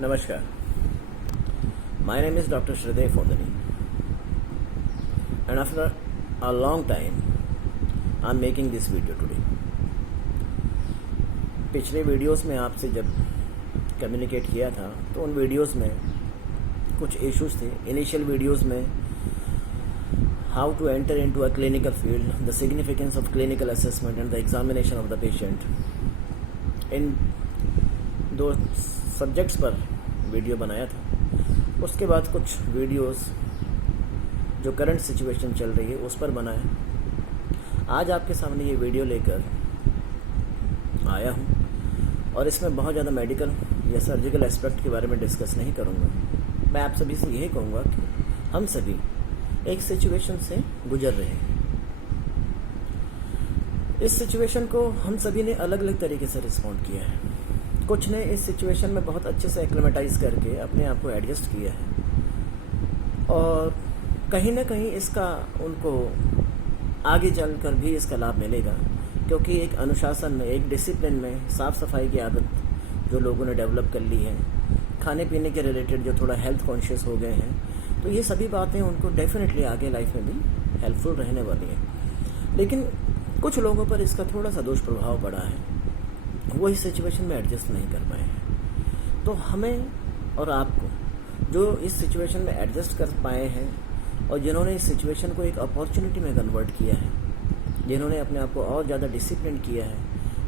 Namaskar. My name is Dr. Shradev Fondani, and after a long time, I am making this video today. पिछले videos में आपसे जब communicate किया था तो उन वीडियोस में कुछ इश्यूज थे. इनिशियल वीडियोस में how to enter into a clinical field, the significance of clinical assessment and the examination of the patient. इन दो सब्जेक्ट्स पर वीडियो बनाया था. उसके बाद कुछ वीडियोस जो करंट सिचुएशन चल रही है उस पर बनाया. आज आपके सामने ये वीडियो लेकर आया हूँ और इसमें बहुत ज़्यादा मेडिकल या सर्जिकल एस्पेक्ट के बारे में डिस्कस नहीं करूँगा. मैं आप सभी से यही कहूँगा कि हम सभी एक सिचुएशन से गुजर रहे हैं. इस सिचुएशन को हम सभी ने अलग अलग तरीके से रिस्पॉन्ड किया है. कुछ ने इस सिचुएशन में बहुत अच्छे से एक्लेमेटाइज करके अपने आप को एडजस्ट किया है और कहीं ना कहीं इसका उनको आगे चलकर भी इसका लाभ मिलेगा, क्योंकि एक अनुशासन में, एक डिसिप्लिन में, साफ़ सफाई की आदत जो लोगों ने डेवलप कर ली है, खाने पीने के रिलेटेड जो थोड़ा हेल्थ कॉन्शियस हो गए हैं, तो ये सभी बातें उनको डेफिनेटली आगे लाइफ में भी हेल्पफुल रहने वाली हैं. लेकिन कुछ लोगों पर इसका थोड़ा सा दुष्प्रभाव पड़ा है. वो इस सिचुएशन में एडजस्ट नहीं कर पाए हैं. तो हमें और आपको जो इस सिचुएशन में एडजस्ट कर पाए हैं और जिन्होंने इस सिचुएशन को एक अपॉर्चुनिटी में कन्वर्ट किया है, जिन्होंने अपने आप को और ज़्यादा डिसिप्लिन किया है,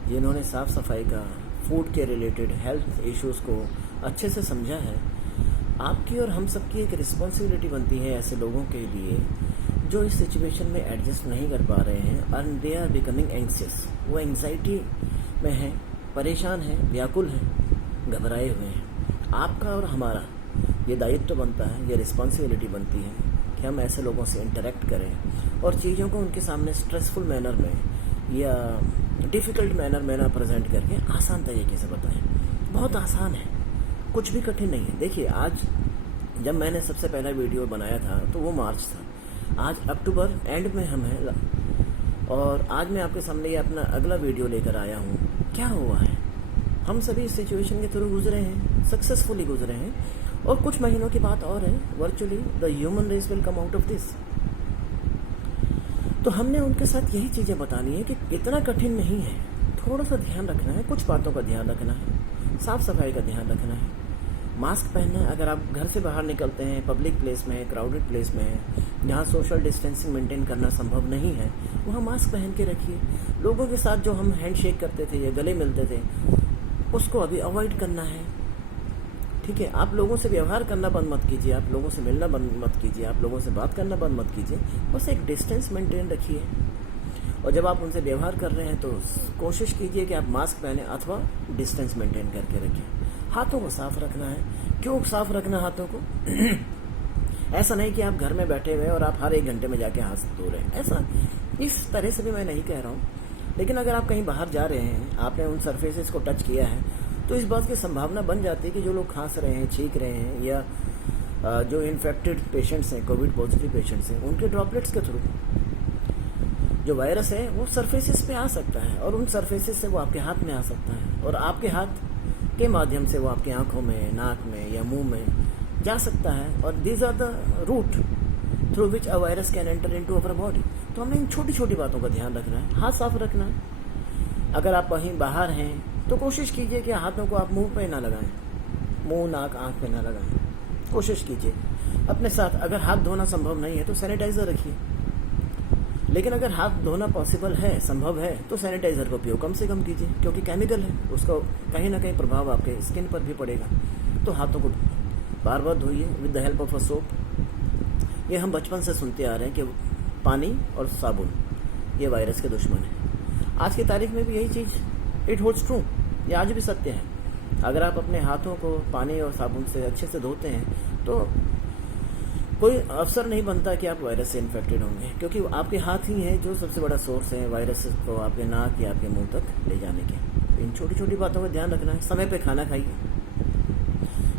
जिन्होंने साफ़ सफाई का, फूड के रिलेटेड हेल्थ इश्यूज़ को अच्छे से समझा है, आपकी और हम सबकी एक रिस्पॉन्सिबिलिटी बनती है ऐसे लोगों के लिए जो इस सिचुएशन में एडजस्ट नहीं कर पा रहे हैं and they are becoming anxious. वो एंग्जाइटी में हैं, परेशान हैं, व्याकुल हैं, घबराए हुए हैं. आपका और हमारा ये दायित्व बनता है, ये रिस्पॉन्सिबिलिटी बनती है कि हम ऐसे लोगों से इंटरेक्ट करें और चीज़ों को उनके सामने स्ट्रेसफुल मैनर में या डिफ़िकल्ट मैनर में ना प्रेजेंट करके आसान तरीके से बताएं. बहुत आसान है, कुछ भी कठिन नहीं है. देखिए, आज जब मैंने सबसे पहला वीडियो बनाया था तो वो मार्च था. आज अक्टूबर एंड में हम हैं और आज मैं आपके सामने ये अपना अगला वीडियो लेकर आया हूँ. क्या हुआ है? हम सभी इस सिचुएशन के थ्रू गुजरे हैं, सक्सेसफुली गुजरे हैं और कुछ महीनों की बात और है, virtually the human race will come out of this. तो हमने उनके साथ यही चीज़ें बतानी है कि इतना कठिन नहीं है. थोड़ा सा ध्यान रखना है, कुछ बातों का ध्यान रखना है, साफ सफाई का ध्यान रखना है, मास्क पहनना है. अगर आप घर से बाहर निकलते हैं, पब्लिक प्लेस में, क्राउडेड प्लेस में, जहाँ सोशल डिस्टेंसिंग मेंटेन करना संभव नहीं है, वहाँ मास्क पहन के रखिए. लोगों के साथ जो हम हैंडशेक करते थे या गले मिलते थे उसको अभी अवॉइड करना है. ठीक है, आप लोगों से व्यवहार करना बंद मत कीजिए, आप लोगों से मिलना बंद मत कीजिए, आप लोगों से बात करना बंद मत कीजिए. बस एक डिस्टेंस मेंटेन रखिए और जब आप उनसे व्यवहार कर रहे हैं तो कोशिश कीजिए कि आप मास्क पहने अथवा डिस्टेंस मेंटेन करके रखिए. हाथों को साफ रखना है. क्यों साफ रखना हाथों को? ऐसा नहीं कि आप घर में बैठे हुए और आप हर 1 घंटे में जाके हाथ धो रहे हैं. ऐसा इस तरह से भी मैं नहीं कह रहा हूँ. लेकिन अगर आप कहीं बाहर जा रहे हैं, आपने उन सरफेसेस को टच किया है, तो इस बात की संभावना बन जाती है कि जो लोग खांस रहे हैं, छींक रहे हैं या जो इन्फेक्टेड पेशेंट्स हैं, कोविड पॉजिटिव पेशेंट्स हैं, उनके ड्रॉपलेट्स के थ्रू जो वायरस है वो सरफेसेस पे आ सकता है और उन सरफेसेस से वो आपके हाथ में आ सकता है और आपके हाथ के माध्यम से वो आपकी आंखों में, नाक में या मुंह में जा सकता है. और these are the route through which a virus can enter into our body. तो हमें इन छोटी छोटी बातों का ध्यान रखना है. हाथ साफ रखना है. अगर आप कहीं बाहर हैं तो कोशिश कीजिए कि हाथों को आप मुंह पे ना लगाएं, मुंह, नाक, आंख पे ना लगाएं. कोशिश कीजिए अपने साथ. अगर हाथ धोना संभव नहीं है तो सैनिटाइजर रखिए. लेकिन अगर हाथ धोना पॉसिबल है, संभव है, तो सैनिटाइजर का उपयोग कम से कम कीजिए, क्योंकि केमिकल है, उसका कहीं ना कहीं प्रभाव आपके स्किन पर भी पड़ेगा. तो हाथों को बार बार धोइए with the help of a soap. ये हम बचपन से सुनते आ रहे हैं कि पानी और साबुन ये वायरस के दुश्मन है. आज की तारीख में भी यही चीज़ इट होल्ड्स ट्रू. ये आज भी सत्य है. अगर आप अपने हाथों को पानी और साबुन से अच्छे से धोते हैं तो कोई अवसर नहीं बनता कि आप वायरस से इन्फेक्टेड होंगे, क्योंकि आपके हाथ ही हैं जो सबसे बड़ा सोर्स है वायरस को आपके नाक या आपके मुंह तक ले जाने के. इन छोटी छोटी बातों का ध्यान रखना है. समय पे खाना खाइए,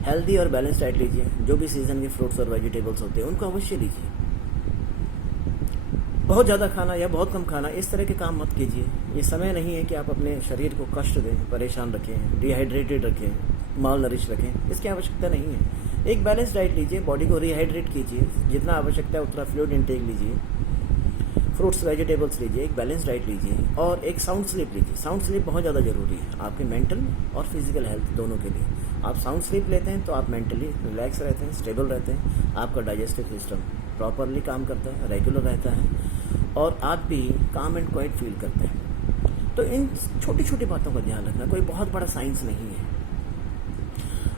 हेल्दी और बैलेंस डाइट लीजिए. जो भी सीजन के फ्रूट्स और वेजिटेबल्स होते हैं उनको अवश्य लीजिए. बहुत ज़्यादा खाना या बहुत कम खाना, इस तरह के काम मत कीजिए. ये समय नहीं है कि आप अपने शरीर को कष्ट दें, परेशान रखें, डिहाइड्रेटेड रखें. माल नरिश रखें, इसकी आवश्यकता नहीं है। एक बैलेंस डाइट लीजिए, बॉडी को रिहाइड्रेट कीजिए, जितना आवश्यकता है उतना फ्लूइड इंटेक लीजिए, फ्रूट्स वेजिटेबल्स लीजिए, एक बैलेंस डाइट लीजिए और एक साउंड स्लीप लीजिए। साउंड स्लीप बहुत ज़्यादा जरूरी है आपके मेंटल और फिजिकल हेल्थ दोनों के लिए। आप साउंड स्लीप लेते हैं तो आप मेंटली रिलैक्स रहते हैं, स्टेबल रहते हैं, आपका डाइजेस्टिव सिस्टम प्रॉपरली काम करता है, रेगुलर रहता है और आप भी काम एंड क्वाइट फील करते हैं। तो इन छोटी छोटी बातों का ध्यान रखना, कोई बहुत बड़ा साइंस नहीं है।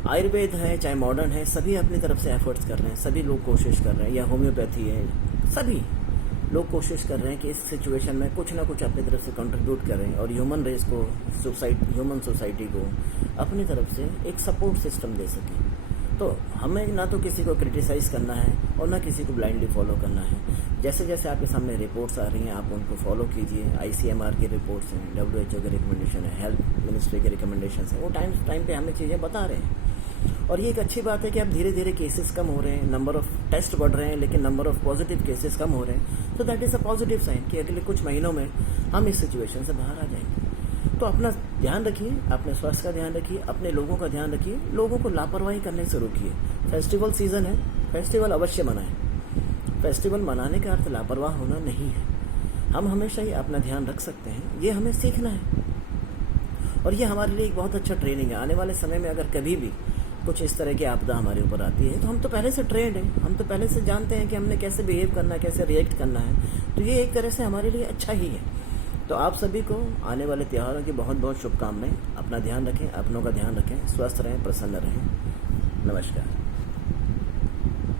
आयुर्वेद है चाहे मॉडर्न है, सभी अपनी तरफ से एफर्ट्स कर रहे हैं, सभी लोग कोशिश कर रहे हैं, या होम्योपैथी है, सभी लोग कोशिश कर रहे हैं कि इस सिचुएशन में कुछ ना कुछ अपनी तरफ से कंट्रीब्यूट करें और ह्यूमन रेस को, ह्यूमन सोसाइटी को अपनी तरफ से एक सपोर्ट सिस्टम दे सकें। तो हमें ना तो किसी को क्रिटिसाइज करना है और ना किसी को ब्लाइंडली फॉलो करना है। जैसे जैसे आपके सामने रिपोर्ट्स आ रही हैं आप उनको फॉलो कीजिए। ICMR की रिपोर्ट्स हैं, WHO की रिकमेंडेशन है, हेल्थ मिनिस्ट्री के रिकमेंडेशन है, वो टाइम पे हमें चीज़ें बता रहे हैं। और ये एक अच्छी बात है कि अब धीरे धीरे केसेस कम हो रहे हैं, नंबर ऑफ टेस्ट बढ़ रहे हैं, लेकिन नंबर ऑफ पॉजिटिव केसेस कम हो रहे हैं। तो that is a positive sign कि अगले कुछ महीनों में हम इस सिचुएशन से बाहर आ जाएंगे। तो अपना ध्यान रखिए, अपने स्वास्थ्य का ध्यान रखिए, अपने लोगों का ध्यान रखिए, लोगों को लापरवाही करने से रोकिए। फेस्टिवल सीजन है, फेस्टिवल अवश्य मनाएं। फेस्टिवल मनाने का अर्थ लापरवाह होना नहीं है। हम हमेशा ही अपना ध्यान रख सकते हैं, ये हमें सीखना है और ये हमारे लिए एक बहुत अच्छा ट्रेनिंग है। आने वाले समय में अगर कभी भी कुछ इस तरह की आपदा हमारे ऊपर आती है तो हम तो पहले से ट्रेंड हैं, हम तो पहले से जानते हैं कि हमने कैसे बिहेव करना है, कैसे रिएक्ट करना है। तो ये एक तरह से हमारे लिए अच्छा ही है। तो आप सभी को आने वाले त्योहारों की बहुत बहुत शुभकामनाएं। अपना ध्यान रखें, अपनों का ध्यान रखें, स्वस्थ रहें, प्रसन्न रहें। नमस्कार।